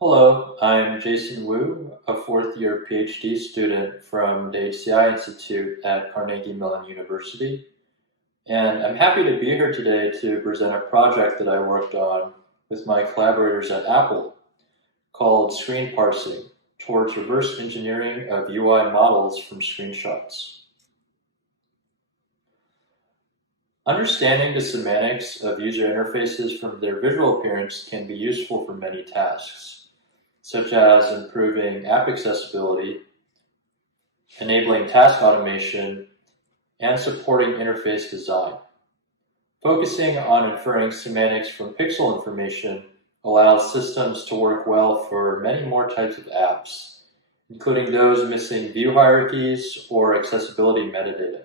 Hello, I'm Jason Wu, a fourth-year PhD student from the HCI Institute at Carnegie Mellon University, and I'm happy to be here today to present a project that I worked on with my collaborators at Apple called Screen Parsing, towards reverse engineering of UI models from screenshots. Understanding the semantics of user interfaces from their visual appearance can be useful for many tasks, such as improving app accessibility, enabling task automation, and supporting interface design. Focusing on inferring semantics from pixel information allows systems to work well for many more types of apps, including those missing view hierarchies or accessibility metadata.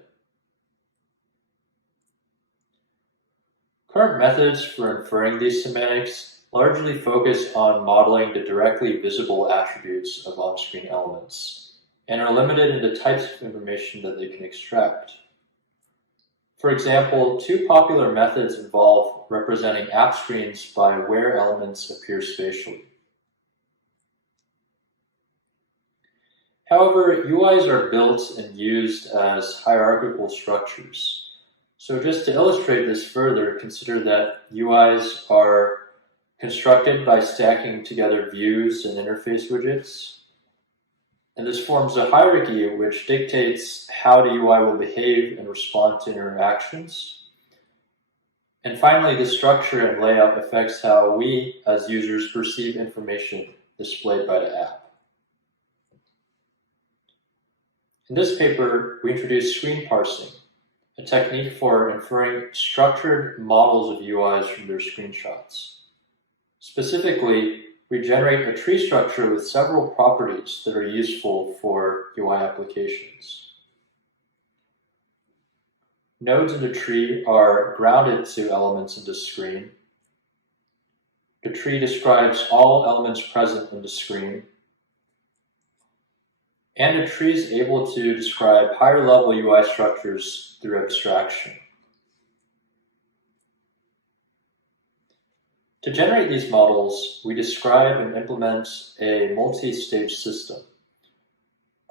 Current methods for inferring these semantics largely focus on modeling the directly visible attributes of on-screen elements, and are limited in the types of information that they can extract. For example, two popular methods involve representing app screens by where elements appear spatially. However, UIs are built and used as hierarchical structures. So just to illustrate this further, consider that UIs are constructed by stacking together views and interface widgets. And this forms a hierarchy which dictates how the UI will behave and respond to interactions. And finally, the structure and layout affects how we, as users, perceive information displayed by the app. In this paper, we introduce screen parsing, a technique for inferring structured models of UIs from their screenshots. Specifically, we generate a tree structure with several properties that are useful for UI applications. Nodes in the tree are grounded to elements in the screen. The tree describes all elements present in the screen. And the tree is able to describe higher-level UI structures through abstraction. To generate these models, we describe and implement a multi-stage system.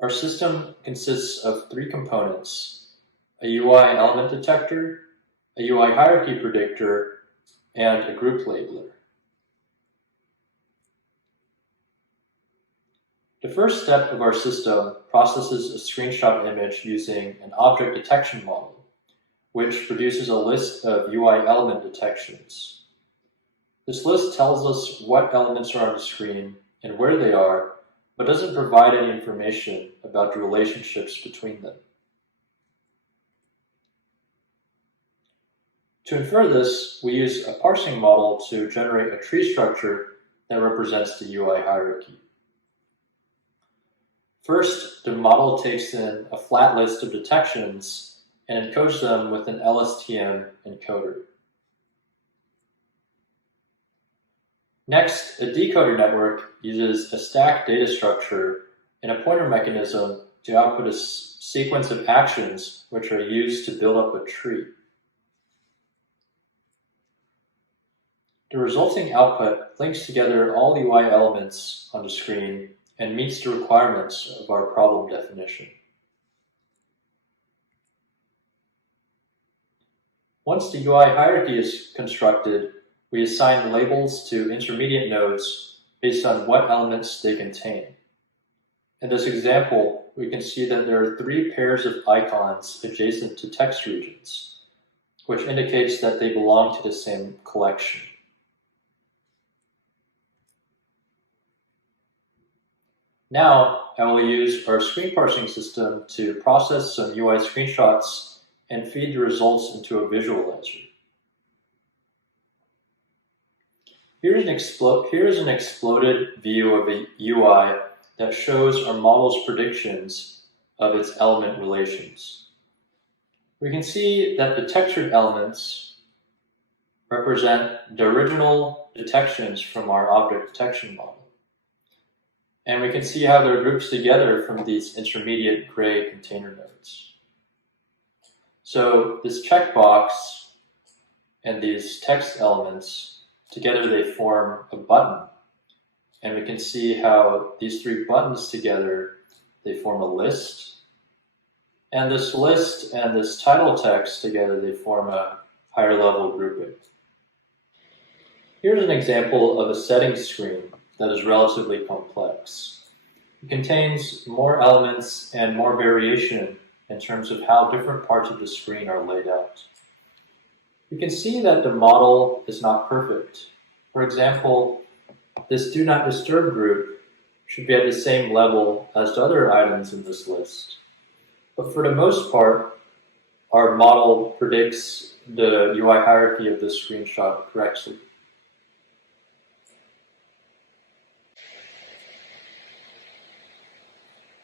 Our system consists of three components: a UI element detector, a UI hierarchy predictor, and a group labeler. The first step of our system processes a screenshot image using an object detection model, which produces a list of UI element detections. This list tells us what elements are on the screen and where they are, but doesn't provide any information about the relationships between them. To infer this, we use a parsing model to generate a tree structure that represents the UI hierarchy. First, the model takes in a flat list of detections and encodes them with an LSTM encoder. Next, a decoder network uses a stack data structure and a pointer mechanism to output a sequence of actions which are used to build up a tree. The resulting output links together all UI elements on the screen and meets the requirements of our problem definition. Once the UI hierarchy is constructed, we assign labels to intermediate nodes based on what elements they contain. In this example, we can see that there are three pairs of icons adjacent to text regions, which indicates that they belong to the same collection. Now, I will use our screen parsing system to process some UI screenshots and feed the results into a visualizer. Here is an exploded view of a UI that shows our model's predictions of its element relations. We can see that the textured elements represent the original detections from our object detection model. And we can see how they're grouped together from these intermediate gray container nodes. So this checkbox and these text elements, together they form a button. And we can see how these three buttons together, they form a list. And this list and this title text together, they form a higher level grouping. Here's an example of a settings screen that is relatively complex. It contains more elements and more variation in terms of how different parts of the screen are laid out. You can see that the model is not perfect. For example, this Do Not Disturb group should be at the same level as the other items in this list. But for the most part, our model predicts the UI hierarchy of this screenshot correctly.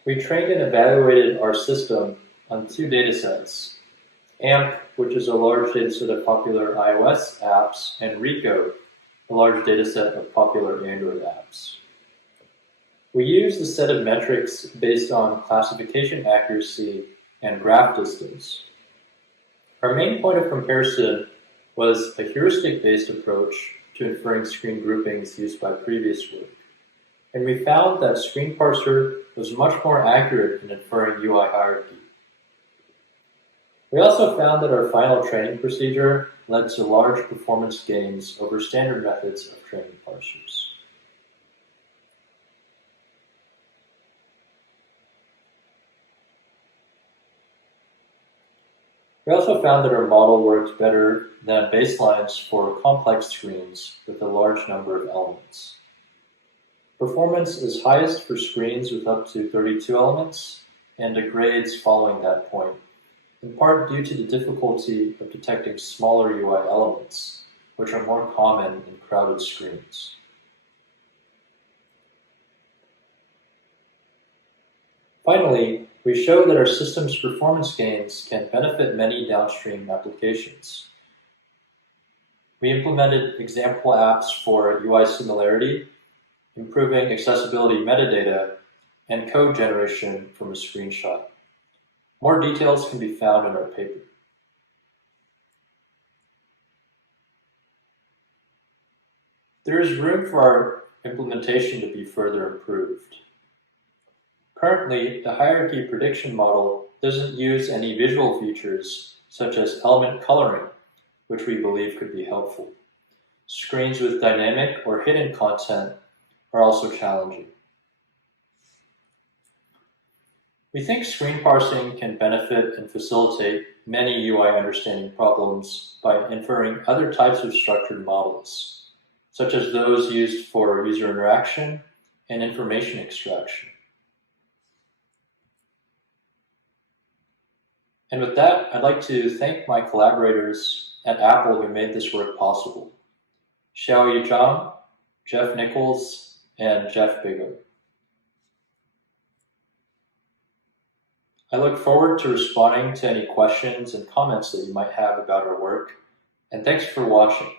We trained and evaluated our system on two datasets, AMP, which is a large dataset of popular iOS apps, and RICO, a large dataset of popular Android apps. We used a set of metrics based on classification accuracy and graph distance. Our main point of comparison was a heuristic-based approach to inferring screen groupings used by previous work. And we found that Screen Parser was much more accurate in inferring UI hierarchy. We also found that our final training procedure led to large performance gains over standard methods of training parsers. We also found that our model worked better than baselines for complex screens with a large number of elements. Performance is highest for screens with up to 32 elements, and degrades following that point, in part due to the difficulty of detecting smaller UI elements, which are more common in crowded screens. Finally, we showed that our system's performance gains can benefit many downstream applications. We implemented example apps for UI similarity, improving accessibility metadata, and code generation from a screenshot. More details can be found in our paper. There is room for our implementation to be further improved. Currently, the hierarchy prediction model doesn't use any visual features such as element coloring, which we believe could be helpful. Screens with dynamic or hidden content are also challenging. We think screen parsing can benefit and facilitate many UI understanding problems by inferring other types of structured models, such as those used for user interaction and information extraction. And with that, I'd like to thank my collaborators at Apple who made this work possible: Xiaoyi Zhang, Jeff Nichols, and Jeff Bigham. I look forward to responding to any questions and comments that you might have about our work, and thanks for watching.